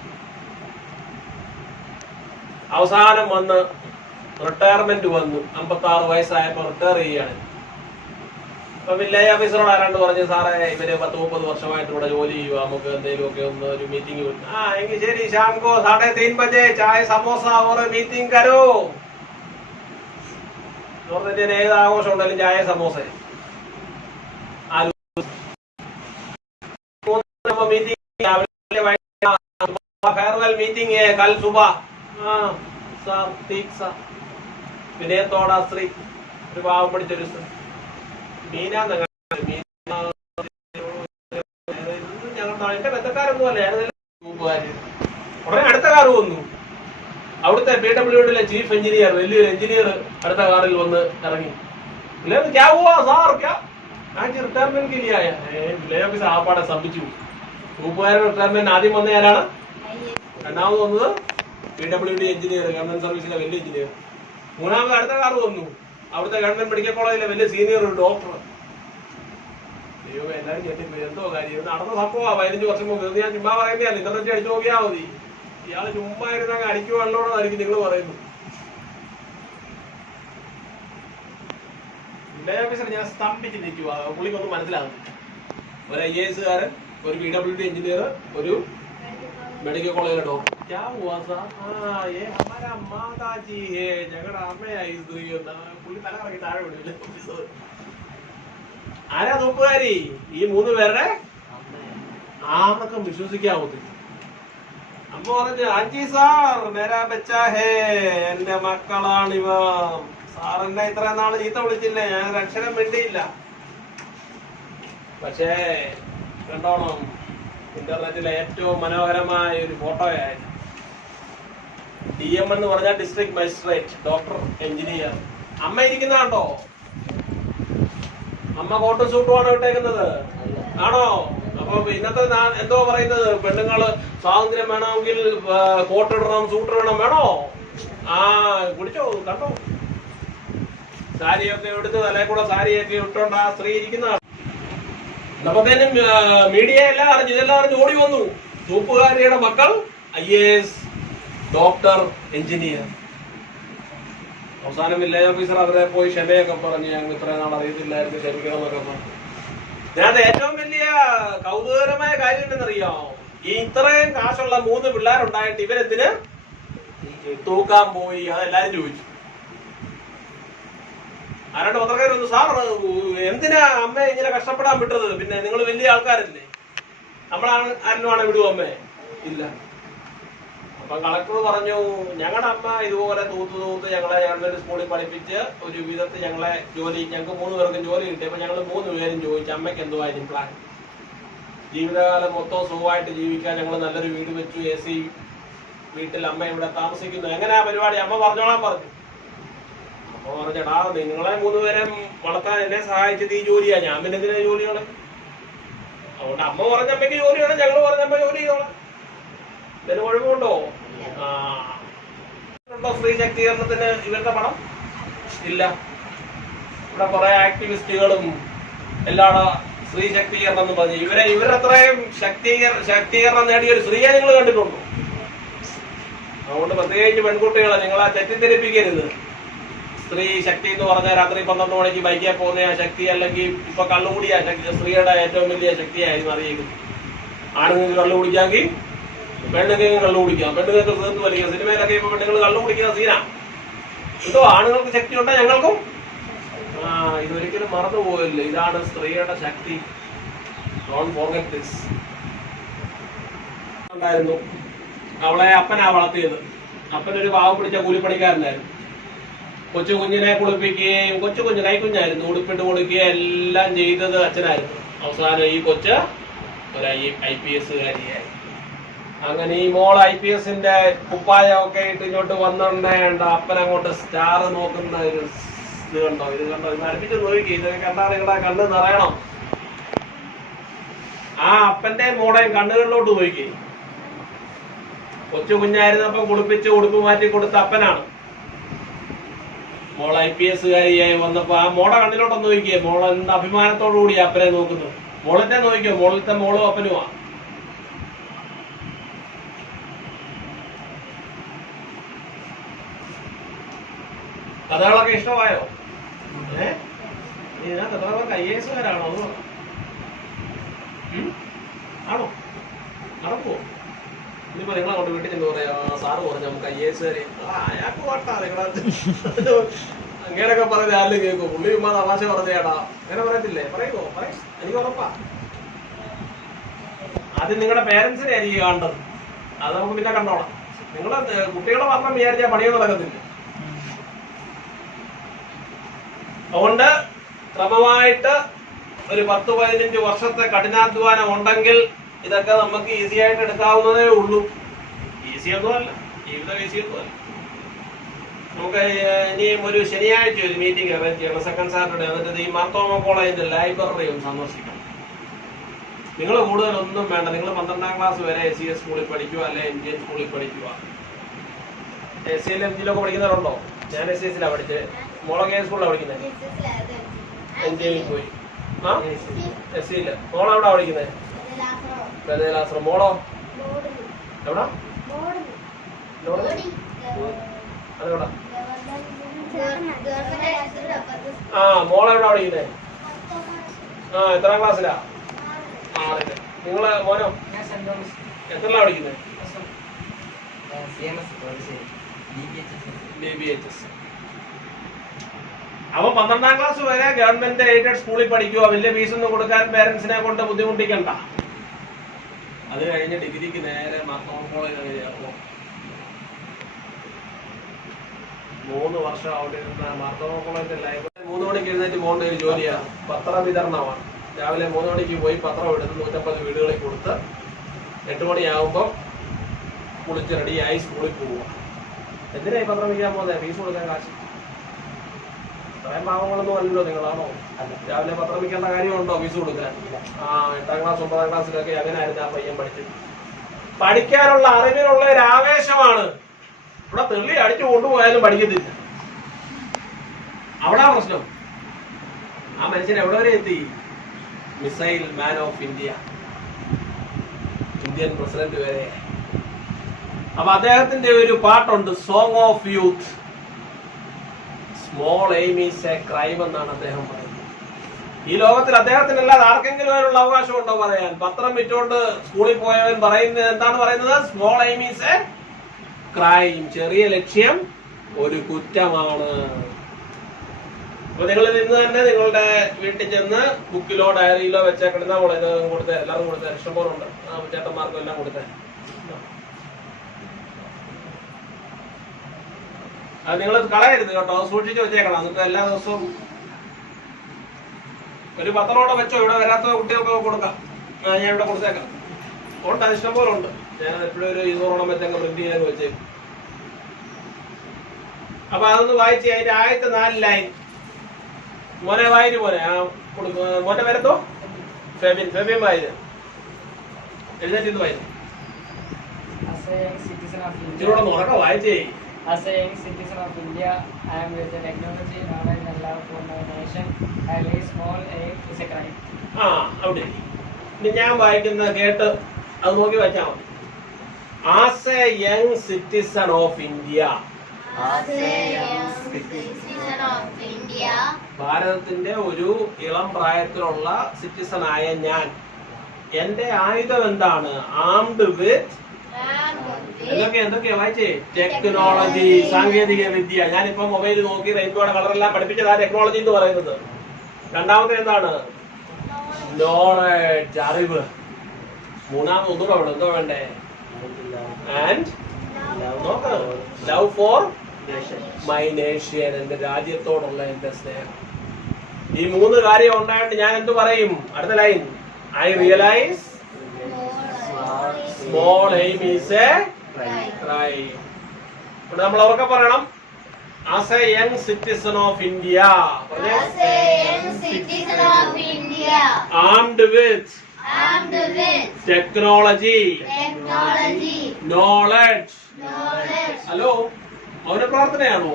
അവസാനം വന്ന് റിട്ടയർമെന്റ് വന്നു. 56 വയസ്സായപ്പോ റിട്ടയർ ചെയ്യാണ്. അപ്പൊ വില്ലേജ് ഓഫീസറോട് ആരാണ്ട് പറഞ്ഞു, സാറേ ഇവര് 10-30 വർഷമായിട്ട് ഇവിടെ ജോലി ചെയ്യുക, നമുക്ക് എന്തെങ്കിലുമൊക്കെ ഒന്ന് ഒരു മീറ്റിംഗ്. എങ്കിൽ ശരി, ശാംകോ 3:30 ബജെ ചായ സമോസ ഓർ മീറ്റിംഗ് കരോ. നോർത്ത് ഇന്ത്യൻ ഏത് ആഘോഷം ഉണ്ടെങ്കിലും ചായ സമോസ. ഫെയർവെൽ മീറ്റിംഗ് കൽ സുബ. വിനയത്തോട സ്ത്രീ, ഒരു പാവം പിടിച്ചൊരു സ്ത്രീ. മീനാന്ന് എന്റെ ബന്ധക്കാരൊന്നും അല്ല. ഉടനെ അടുത്ത കാറ് വന്നു. അവിടുത്തെ PWDയിലെ ചീഫ് എഞ്ചിനീയർ, വലിയൊരു എഞ്ചിനീയർ അടുത്ത കാറിൽ വന്ന് ഇറങ്ങി. റിട്ടയർമെന്റ് വില്ലേജ് ഓഫീസർ ആപ്പാടെ സംഭിച്ചു. ഗ്രൂപ്പുകാരുടെ റിട്ടയർമെന്റ് ആദ്യം വന്നയാളാണ്. രണ്ടാമത് വന്നത് PWD എഞ്ചിനീയർ, ഗവൺമെന്റ് സർവീസിലെ വലിയ എഞ്ചിനീയർ. മൂന്നാമത് അടുത്ത കാറ് വന്നു. അവിടുത്തെ ഗവൺമെന്റ് മെഡിക്കൽ കോളേജിലെ വലിയ സീനിയർ ഒരു ഡോക്ടർ. അയ്യോ, എല്ലാവരും കേട്ടിപ്പോ എന്തോ കാര്യം നടന്ന സംഭവം. 15 വർഷം മുമ്പ്. ഞാൻ ചുമ്മാ പറയുന്നതല്ല, ഇന്റർനെറ്റ് അടിച്ചു നോക്കിയാൽ മതി. ഇയാള് ചുമ്മാ ഇരുന്നങ്ങ് അടിക്കുവാണല്ലോന്നായിരിക്കും നിങ്ങൾ പറയുന്നത്. വില്ലേജ് ഓഫീസർ ഞാൻ സ്തംഭിച്ച് നിൽക്കുക. പുള്ളിക്കൊന്നും മനസ്സിലാകുന്നു. ഒരു IAS കാരൻ ഒരു PWD എഞ്ചിനീയർ, ഒരു മെഡിക്കൽ കോളേജിലെ ഡോക്ടർ. क्या हुआ था? हाँ ये हमारा माताजी है, ഞങ്ങളുടെ അമ്മയായി സ്ത്രീ എന്ന് പുള്ളി തല കറങ്ങി താഴെ വിടില്ല. ആരാ തൂപ്പുകാരി? ഈ 3 പേരുടെ ആർക്കും വിശ്വസിക്കാമോ? അമ്മ പറഞ്ഞു, ആൻറ്റി സാർ മേരാ ബച്ചാ ഹേ, എന്റെ മക്കളാണിവ. സാർ എന്നെ ഇത്രയും നാള് ചീത്ത വിളിച്ചില്ലേ, ഞാൻ ഒരു അക്ഷരം മിണ്ടിയില്ല. പക്ഷേ കണ്ടോണം, ഇന്റർനെറ്റിലെ ഏറ്റവും മനോഹരമായ ഒരു ഫോട്ടോയായിരുന്നു. DM എന്ന് പറഞ്ഞാൽ ഡിസ്ട്രിക്ട് മജിസ്ട്രേറ്റ്, ഡോക്ടർ, എഞ്ചിനീയർ. അമ്മ ഇരിക്കുന്ന കണ്ടോ? അമ്മ കോട്ടും സൂട്ടുമാണ് ഇട്ടേക്കുന്നത്, ആണോ? അപ്പൊ ഇന്നത്തെ എന്തോ പറയുന്നത്, പെണ്ണുങ്ങള് സ്വാതന്ത്ര്യം വേണമെങ്കിൽ കോട്ടിടണം, സൂട്ടിടണം, വേണോ? ആ കുടിച്ചോ, കണ്ടോ? സാരിയൊക്കെ എടുത്ത് തലേ കൂടെ സാരിയൊക്കെ ഇട്ടോണ്ട് ആ സ്ത്രീ ഇരിക്കുന്നതാണ്. അപ്പത്തേനും മീഡിയ എല്ലാം അറിഞ്ഞു, ഇതെല്ലാം അറിഞ്ഞ് ഓടി വന്നു. തൂപ്പുകാരിയുടെ മക്കൾ IAS, ഡോക്ടർ, എഞ്ചിനീയർ. അവസാനം വില്ലേജ് ഓഫീസർ അവരെ പോയി ക്ഷമയൊക്കെ പറഞ്ഞ്, ഞങ്ങൾ ഇത്രയും നാൾ അറിയത്തില്ലായിരുന്നു, ക്ഷമിക്കണം എന്നൊക്കെ പറഞ്ഞു. ഞാൻ ഏറ്റവും വലിയ കൗതുകകരമായ കാര്യം എന്തെന്നറിയാമോ? ഈ ഇത്രയും കാശുള്ള 3 പിള്ളേരുണ്ടായിട്ട് ഇവരെന്തിന് തൂക്കാൻ പോയി? അതെല്ലാരും ചോദിച്ചു. ആരാണ്ട് പത്രക്കാരൊന്ന്, സാർ എന്തിനാ അമ്മ ഇങ്ങനെ കഷ്ടപ്പെടാൻ വിട്ടത്? പിന്നെ നിങ്ങൾ വലിയ ആൾക്കാരല്ലേ, നമ്മളാണ് ആരിനുമാണ് വിടുവോ അമ്മേ? ഇല്ല. അപ്പൊ കളക്ടർ പറഞ്ഞു, ഞങ്ങളുടെ അമ്മ ഇതുപോലെ തൂത്ത് ഞങ്ങളെ ഗവൺമെന്റ് സ്കൂളിൽ പഠിപ്പിച്ച് ഒരു വിധത്തിൽ ഞങ്ങളെ ഞങ്ങൾക്ക് 3 പേർക്കും ജോലി കിട്ടി. അപ്പൊ ഞങ്ങൾ 3 പേരും ചോദിച്ചു, അമ്മയ്ക്ക് എന്തുവായിരുന്നു പ്ലാൻ? ജീവിതകാലം മൊത്തം സുഖമായിട്ട് ജീവിക്കാൻ ഞങ്ങൾ നല്ലൊരു വീട് വെച്ചു, AC വീട്ടിൽ അമ്മ ഇവിടെ താമസിക്കുന്നു. എങ്ങനെയാ പരിപാടി? അമ്മ പറഞ്ഞോളാൻ പറഞ്ഞു. അപ്പൊ പറഞ്ഞടാ, നിങ്ങളെ 3 പേരെ വളർത്താൻ എന്നെ സഹായിച്ചത് ഈ ജോലിയാ, ഞാൻ പിന്നെ എന്തിനാ ജോലികളെ? അതുകൊണ്ട് അമ്മ പറഞ്ഞമ്മയ്ക്ക് ജോലിയാണ്, ഞങ്ങൾ പറഞ്ഞമ്മ ജോലി ചെയ്തോളാം. ഇതിന് കുഴപ്പമുണ്ടോ? സ്ത്രീ ശാക്തീകരണത്തിന് ഇവരുടെ പണം ഇല്ല. ഇവിടെ കുറെ ആക്ടിവിസ്റ്റുകളും എല്ലാവരും സ്ത്രീ ശാക്തീകരണം എന്ന് പറഞ്ഞു ഇവരത്രയും ശാക്തീകരണം നേടിയ ഒരു സ്ത്രീയെ നിങ്ങൾ കണ്ടിട്ടുണ്ടോ? അതുകൊണ്ട് പ്രത്യേകിച്ച് പെൺകുട്ടികളെ നിങ്ങളെ തെറ്റിദ്ധരിപ്പിക്കരുത്. സ്ത്രീ ശക്തി എന്ന് പറഞ്ഞാൽ രാത്രി 12 മണിക്ക് ബൈക്കിൽ പോകുന്ന ആ ശക്തി, അല്ലെങ്കിൽ ഇപ്പൊ കള്ളുകൂടിയ സ്ത്രീയുടെ ഏറ്റവും വലിയ ശക്തിയായിരുന്നു അറിയുന്നത്. ആണുങ്ങൾക്ക് കള്ളു കുടിക്കാമെങ്കിൽ പെണ്ണുങ്ങൾക്ക് കള്ളു കുടിക്കാം, പെണ്ണുങ്ങൾക്ക് തീർന്നു വലിക്കുക. സിനിമയിലൊക്കെ ഇപ്പൊ പെണ്ണുങ്ങൾ കള്ളു കുടിക്കുന്ന സീനാ. എന്തോ ആണുങ്ങൾക്ക് ശക്തി ഉണ്ടോ ഞങ്ങൾക്കും? ഇതൊരിക്കലും മറന്നുപോയില്ല. ഇതാണ് സ്ത്രീയുടെ ശക്തി. Don't forget this. ഉണ്ടായിരുന്നു, അവളെ അപ്പനാ വളർത്തിയത്. അപ്പനൊരു പാവം പിടിച്ച കൂലിപ്പണിക്കാരനായിരുന്നു. കൊച്ചു കുഞ്ഞിനെ കുളിപ്പിക്കുകയും, കൊച്ചു കൈക്കുഞ്ഞായിരുന്നു, ഉടുപ്പിട്ട് കൊടുക്കുകയും എല്ലാം ചെയ്തത് അച്ഛനായിരുന്നു. അവസാനം ഈ കൊച്ച് ഒരു IPS കാരിയായി. അങ്ങനെ ഈ മോൾ IPSന്റെ കുപ്പായമൊക്കെ ഇട്ട് ഇങ്ങോട്ട് വന്നുണ്ടേണ്ട അപ്പനങ്ങോട്ട് സ്റ്റാർ നോക്കുന്ന ഒരു ഇത് കണ്ടോ? ഇത് അടുപ്പിച്ച് നോക്കി, ഇതൊക്കെ കണ്ടാൽ നിങ്ങളുടെ കണ്ണ് നിറയണം. ആ അപ്പന്റെ മോളെയും കണ്ണുകളിലോട്ട് നോക്കി. കൊച്ചു കുഞ്ഞായിരുന്നപ്പം കുളിപ്പിച്ച് ഉടുപ്പ് മാറ്റി കൊടുത്ത അപ്പനാണ്. മോൾ IPS കാരിയായി വന്നപ്പോ ആ മോളെ കണ്ണിലോട്ടൊന്ന് നോക്കിയേ. മോളെ എന്ത് അഭിമാനത്തോടു കൂടി അപ്പനെ നോക്കുന്നത്. മോളത്തെ നോക്കിയോ, മോളത്തെ മോളും അപ്പനുമാ. കഥകളൊക്കെ ഇഷ്ടമായോ? ഇതിനകത്ത് എത്ര പേർക്ക് IAS കാരാണോ? ആണോ? നടക്കുവോ? ഇനിയിപ്പോ നിങ്ങളെ കൊണ്ട് വീട്ടിൽ ചെന്ന് പറയാ, സാറ് പറഞ്ഞു നമുക്ക് IAS കാര് അയാൾക്ക് പാട്ടാ നിങ്ങളെ അങ്ങനെയൊക്കെ പറയുന്നത് ആരും കേൾക്കും. പുള്ളി ചുമ്മാ തമാശ പറഞ്ഞേടാ, അങ്ങനെ പറയത്തില്ലേ? പറയുമോ? പറയും, എനിക്ക് ഉറപ്പാ. ആദ്യം നിങ്ങളുടെ പേരൻസിനെ ആയിരിക്കും കാണേണ്ടത്. അത് നമുക്ക് പിന്നെ കണ്ടോളാം. നിങ്ങളെ കുട്ടികളെ മാത്രം വിചാരിച്ചാൽ പണിയൊന്നും നടക്കത്തില്ല. അതുകൊണ്ട് ക്രമമായിട്ട് ഒരു 10-15 വർഷത്തെ കഠിനാധ്വാനം ഉണ്ടെങ്കിൽ ഇതൊക്കെ നമുക്ക് ഈസി ആയിട്ട് എടുക്കാവുന്നതേ ഉള്ളൂ. ഈസിയൊന്നുമല്ല, ജീവിതം ഈസിയൊന്നുമല്ല. നമുക്ക് ഇനിയും ഒരു ശനിയാഴ്ച ഒരു മീറ്റിംഗ് അറേഞ്ച് ചെയ്യണം, സെക്കൻഡ് സാറ്റർഡേ. എന്നിട്ട് ഈ മാർത്തോമ കോളേജിന്റെ ലൈബ്രറി ഒന്ന് സന്ദർശിക്കണം. നിങ്ങൾ കൂടുതലൊന്നും വേണ്ട, നിങ്ങൾ 12ാം ക്ലാസ് വരെ SES സ്കൂളിൽ പഠിക്കുക, അല്ലെ MGN സ്കൂളിൽ പഠിക്കുക. SCL MGയിലൊക്കെ പഠിക്കുന്നവരുണ്ടോ? ഞാൻ SESലാണ് പഠിച്ചത്. മോളൊക്കെ സ്കൂളിലാണ് പഠിക്കുന്നത്? MGയിൽ പോയി. ആ SCL. മോളെവിടാ പഠിക്കുന്നത്? ബദേലാശ്രം. മോളോ എവിടാ? അതെവിടാ? മോളെവിടാ പഠിക്കുന്നത്? എത്രാം ക്ലാസ്സിലാ? 6ല്. നിങ്ങള് മോനോ എത്രല്ല പഠിക്കുന്നത്? DBHS. അവൻ 12ാം ക്ലാസ് വരെ ഗവൺമെന്റ് എയ്ഡഡ് സ്കൂളിൽ പഠിക്കുക. വലിയ ഫീസൊന്നും കൊടുക്കാൻ പേരൻസിനെ കൊണ്ട് ബുദ്ധിമുട്ടിക്കണ്ട. അത് കഴിഞ്ഞ് ഡിഗ്രിക്ക് നേരെ മാർത്തോമ കോളേജ് ചേർന്നു. 3 വർഷം അവിടെ ഇരുന്ന മാർത്തോമ കോളേജ് ലൈബ്രറി 3 മണിക്ക് എഴുന്നേറ്റ് പോകേണ്ട ഒരു ജോലിയാണ്. പത്ര വിതരണമാണ്. രാവിലെ 3 മണിക്ക് പോയി പത്രം എടുത്ത് 150 വീടുകളിൽ കൊടുത്ത് 8 മണിയാകുമ്പോൾ കുളിച്ച് റെഡിയായി സ്കൂളിൽ പോവുക. എന്തിനായി പത്രം വയ്ക്കാൻ പോകുന്നത്? ഫീസ് കൊടുക്കാൻ കാശ്. അത്രയും പാവങ്ങളൊന്നും അല്ലല്ലോ നിങ്ങളാണോ? രാവിലെ പത്രം വയ്ക്കേണ്ട കാര്യമുണ്ടോ ഫീസ് കൊടുക്കാൻ? 8ാം ക്ലാസ് 9ാം ക്ലാസ്സിലൊക്കെ അങ്ങനെ ആയിരുന്നു ആ പയ്യൻ പഠിച്ചത്. പഠിക്കാനുള്ള അറിവിനുള്ള ഒരു ആവേശമാണ്. ഇവിടെ തെള്ളി അടിച്ചു കൊണ്ടുപോയാലും പഠിക്കത്തില്ല. അവിടെ പ്രശ്നം. ആ മനുഷ്യൻ എവിടെ വരെ എത്തി? Missile man of India, Indian president വരെ. അപ്പൊ അദ്ദേഹത്തിന്റെ ഒരു പാട്ടുണ്ട്, song of youth. Small aim is a crime എന്നാണ് അദ്ദേഹം പറയുന്നത്. ഈ ലോകത്തിൽ അദ്ദേഹത്തിനല്ലാതെ ആർക്കെങ്കിലും അതിനുള്ള അവകാശം ഉണ്ടോ പറയാൻ? പത്രം വിറ്റുകൊണ്ട് സ്കൂളിൽ പോയവൻ പറയുന്നത് എന്താണ് പറയുന്നത്? Small aim is a crime. ചെറിയ ലക്ഷ്യം ഒരു കുറ്റമാണ്. അപ്പൊ നിങ്ങൾ നിന്ന് തന്നെ നിങ്ങളുടെ വീട്ടിൽ ചെന്ന് ബുക്കിലോ ഡയറിയിലോ വെച്ചേക്കിടുന്ന കൊടുത്തേ, എല്ലാവർക്കും കൊടുത്തേ, ഇഷ്ടംപോലുണ്ട്, ചേട്ടന്മാർക്കും എല്ലാം കൊടുത്തേ. അത് നിങ്ങൾ കളയരുത് കേട്ടോ, സൂക്ഷിച്ച് വെച്ചേക്കണം. നിങ്ങൾക്ക് എല്ലാ ദിവസവും ഒരു പത്രമോടെ വെച്ചോ. ഇവിടെ വരാത്ത കുട്ടികൾക്ക് കൊടുക്കാം. ഞാൻ ഇവിടെ കൊടുത്തേക്കാം. ഉണ്ട്, അത് ഇഷ്ടംപോലെ ഉണ്ട്. ഞാൻ എപ്പോഴും ഒരു 200 വെച്ചങ്ങ് പ്രിന്റ് ചെയ്യാൻ വെച്ചേക്കും. അപ്പൊ അതൊന്ന് വായിച്ച് അതിന്റെ ആദ്യത്തെ 4 ലൈൻ മോനെ വായിന് മോനെ. മോന്റെ പേരെന്തോ? ഫെബിൻ. ഫെബിൻ വായിന്. എഴുന്നേറ്റ് വായിന്. ഇതിനോടൊന്ന് ഉറക്കെ വായിച്ചേ. As a young citizen of India, I am with the technology, knowledge and love for my nation. I lay small aim is a crime. അവിടെ ഇനി ഞാൻ വായിക്കുന്ന കേട്ട് അത് നോക്കി വായിച്ചാൽ മതി. As a young citizen of India, ഭാരതത്തിന്റെ ഒരു ഇളം പ്രായത്തിലുള്ള സിറ്റിസണായ ഞാൻ, എന്റെ ആയുധം എന്താണ്? ആംഡ് വിത്ത് എന്തൊക്കെയാ വായിച്ചേ? ടെക്നോളജി, സാങ്കേതിക വിദ്യ. ഞാനിപ്പോ മൊബൈൽ നോക്കി റെയിൻബോയുടെ കളറെല്ലാം പഠിപ്പിച്ചത് ആ ടെക്നോളജി എന്ന് പറയുന്നത്. രണ്ടാമത്തെ എന്താണ്? നോളജ്, അറിവ്. മൂന്നാമത് ഒന്നുകൂടെ വേണം. എന്തോ വേണ്ടേ? And love for my nation, എന്റെ രാജ്യത്തോടുള്ള എന്റെ സ്നേഹം. ഈ 3 കാര്യം ഉണ്ടായിട്ട് ഞാൻ എന്ത് പറയും? അടുത്ത line, I realise small aim is a crime. ഇവിടെ നമ്മൾ അവർക്ക് പറയണം, as a young citizen of India, armed with technology, knowledge. Hello, മൗന പ്രാർത്ഥനയാണോ?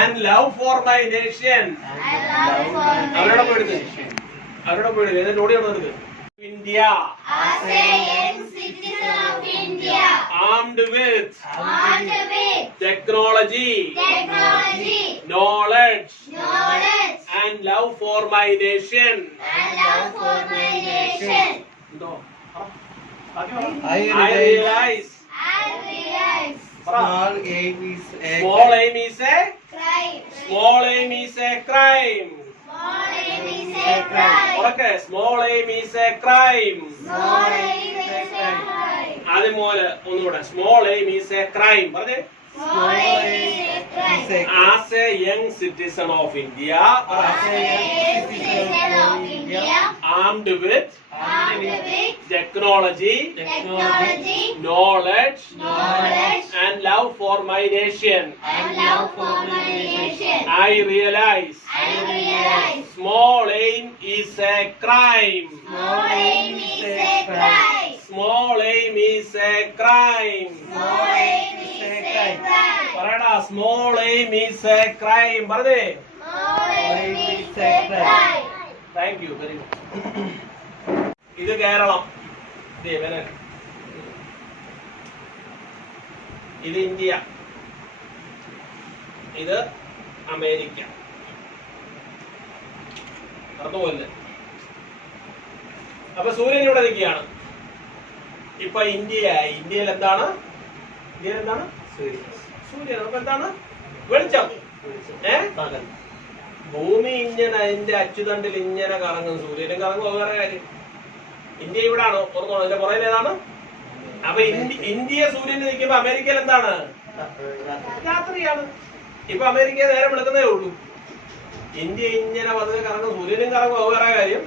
And love for my nation. അവരോടെ പോയെടുക്ക്, അവരോടെ പോയെടുക്ക്. എന്നിട്ട് ഓടിയാണ് എടുക്ക്. India, as a young citizen of India, armed with technology, knowledge, and love for my nation. I realize small aim is a small aim is a crime. small aim is a crime. Small aim is a crime. Okay, small aim is a crime. Small aim is a crime. ആദ്യം മോനെ ഒന്നുകൂടെ. Small aim is a crime. പറഞ്ഞേ. Small aim is a crime. As a young citizen of India, As a young citizen of India, armed with technology, knowledge, and love for my nation, and love for my nation, I realize small aim is a crime. small aim is a crime. Small aim is a crime. Small aim is a crime. പറയടാ, small aim is a crime. പറഞ്ഞേ. Small aim is a crime. Thank you, very much. ഇത് കേരളം, ഇത് India, ഇത് America. മറന്നുപോലെ അപ്പൊ സൂര്യൻ ഇവിടെ നിൽക്കുകയാണ്. ഇപ്പൊ ഇന്ത്യയിൽ എന്താണ്? സൂര്യൻ. അപ്പൊ എന്താണ്? വെളിച്ചം. ഭൂമി ഇങ്ങനെ അതിന്റെ അച്ചുതണ്ടിൽ ഇങ്ങനെ കറങ്ങും, സൂര്യനും കറങ്ങും. വേറെ കാര്യം, ഇന്ത്യ ഇവിടെ ആണോ ഓർക്കണോ? അതിന്റെ പുറകിൽ ഏതാണ്? അപ്പൊ ഇന്ത്യ സൂര്യന് നിൽക്കുമ്പോ അമേരിക്കയിൽ എന്താണ്? രാത്രിയാണ്. ഇപ്പൊ അമേരിക്ക നേരം വിളിക്കുന്നതേ ഉള്ളൂ. ഇന്ത്യ ഇങ്ങനെ പതുക്കെ കറങ്ങും, സൂര്യനും കറങ്ങും. വേറെ കാര്യം,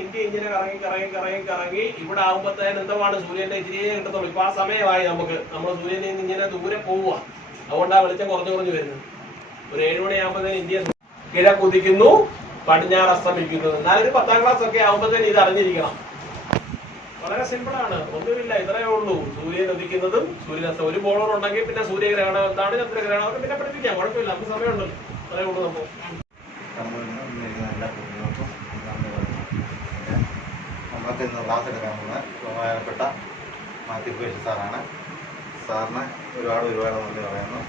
ഇന്ത്യ ഇങ്ങനെ കറങ്ങി ഇവിടെ ആകുമ്പോഴത്തേന് എന്താണ്? സൂര്യന്റെ ഇച്ചിരിയേ കിട്ടത്തുള്ളൂ. ഇപ്പൊ ആ സമയമായി നമുക്ക്. നമ്മൾ സൂര്യനിൽ നിന്ന് ഇങ്ങനെ ദൂരെ പോവുക. അതുകൊണ്ടാ വെളിച്ചം കുറഞ്ഞു വരുന്നത്. ഒരു 7 മണിയാകുമ്പോഴത്തേന് ഇന്ത്യ കിഴക്കുദിക്കുന്നു, പടിഞ്ഞാറ് അസ്തമിക്കുന്നു. എന്നാലും ഒരു 10ാം ക്ലാസ് ഒക്കെ ആകുമ്പോഴത്തേന് ഇത് അറിഞ്ഞിരിക്കണം. വളരെ സിമ്പിളാണ്, ഒന്നുമില്ല, ഇത്രയേ ഉള്ളൂ. സൂര്യൻ ഉദിക്കുന്നതും സൂര്യനസ്തം. ഒരു ബോളർ ഉണ്ടെങ്കിൽ പിന്നെ സൂര്യഗ്രഹണം എന്താണ്, ചന്ദ്രഗ്രഹണം, അതൊക്കെ പിന്നെ പഠിപ്പിക്കാം, കുഴപ്പമില്ല, നമുക്ക് സമയമുണ്ടല്ലോ. അത്രയേ ഉള്ളൂ. നമ്മൾക്ക് ഇന്ന് ക്ലാസ് എടുക്കാൻ പോകുന്ന ബഹുമാനപ്പെട്ട മാത്യു പേശി സാറാണ്. സാറിന് ഒരുപാട് നന്ദി പറയുന്നു.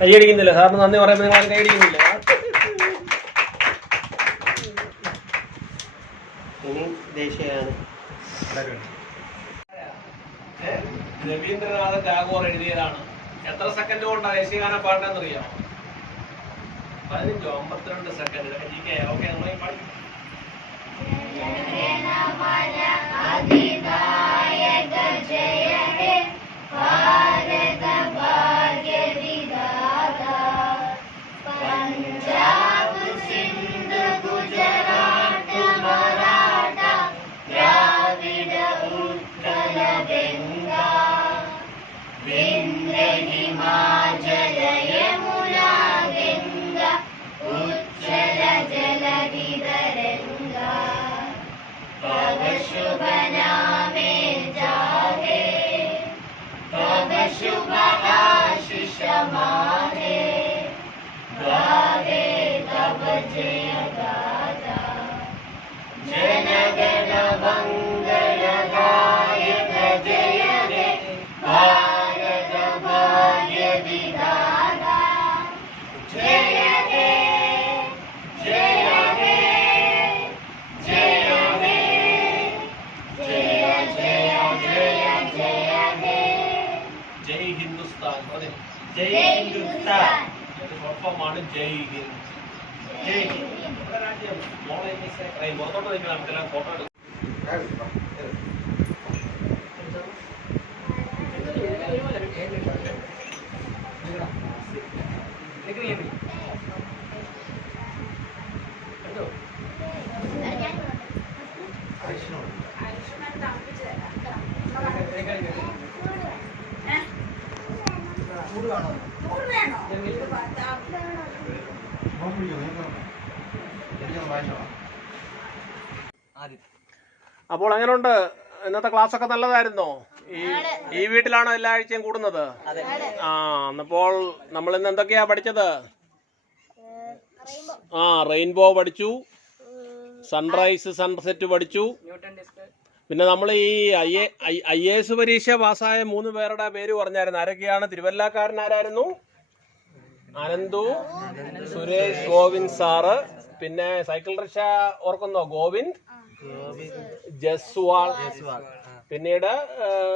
കൈയടിക്കുന്നില്ല സാറിന് നന്ദി പറയുമ്പോൾ നിങ്ങൾ കൈയടിക്കുന്നില്ല. ഇനി ദേശീയഗാനം. രവീന്ദ്രനാഥ ടാഗോർ എഴുതിയതാണ്. എത്ര സെക്കൻഡ് കൊണ്ടാണ് ദേശീയഗാനം പാടേണ്ടതെന്നറിയാമോ? 15-52 സെക്കൻഡ്. ഓക്കെ, നമ്മൾ പാടി. अधिनायक जय हे भारत भाग्य विधाता पंजाब सिंध गुजरात मराठा द्राविड उत्कल गंगा विंध्य हिमाचल यमुना गंगा उच्चल जलधि तरंगा तब शुभ नामे जागे तब शुभ आशीष मागे गावे तब जय गाथा जनगण मंगलदायक जय हे भारत भाग्य विधाता जय हे जय हे जय हे ജയ് ഹിന്ദുസ്ഥാൻ. जय हिंदुस्तान. ഷോർട്ട് ഫോം ആണ് ജയ് ഹിന്ദ്. ജയ് ഹിന്ദ്. നമ്മുടെ രാജ്യം പുറത്തോട്ട് നിൽക്കണം. നമുക്കെല്ലാം ഫോട്ടോ എടുക്കാം. അപ്പോൾ എങ്ങനെയുണ്ട് ഇന്നത്തെ ക്ലാസ് ഒക്കെ? നല്ലതായിരുന്നോ? ഈ വീട്ടിലാണോ എല്ലാ ആഴ്ചയും കൂടുന്നത്? ആ, എന്നപ്പോൾ നമ്മൾ ഇന്ന് എന്തൊക്കെയാ പഠിച്ചത്? റെയിൻബോ പഠിച്ചു, സൺറൈസ് സൺസെറ്റ് പഠിച്ചു. പിന്നെ നമ്മൾ ഈ IAS പരീക്ഷ പാസ്സായ 3 പേരുടെ പേര് പറഞ്ഞായിരുന്നു. ആരൊക്കെയാണ്? തിരുവല്ലക്കാരൻ ആരായിരുന്നു? അനന്തു, സുരേഷ്, ഗോവിന്ദ് സാറ്. പിന്നെ സൈക്കിൾ റിക്ഷ ഓർക്കുന്നോ? ഗോവിന്ദ്, ജസ്വാൾ. പിന്നീട്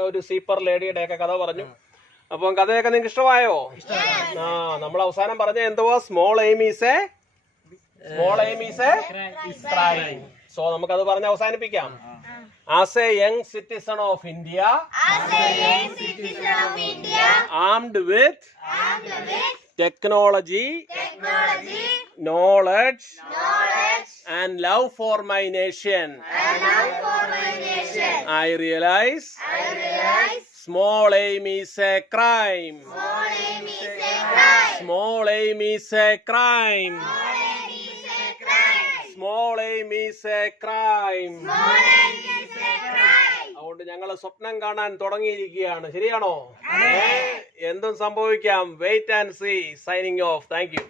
ഒരു സീപ്പർ ലേഡിയുടെ ഒക്കെ കഥ പറഞ്ഞു. അപ്പം കഥയൊക്കെ നിങ്ങൾക്ക് ഇഷ്ടമായോ? നമ്മൾ അവസാനം പറഞ്ഞ എന്തുവാ? Small aim is a crime. So നമുക്കത് പറഞ്ഞ് അവസാനിപ്പിക്കാം. As a young citizen of India, armed with technology, knowledge, and love for my nation, I realize small aim is a crime. Small aim is a crime. Small aim is a crime. അതുകൊണ്ട് ഞങ്ങൾ സ്വപ്നം കാണാൻ തുടങ്ങിയിരിക്കുകയാണ്. ശരിയാണോ? എന്തും സംഭവിക്കാം. Wait and see. Signing off. Thank you.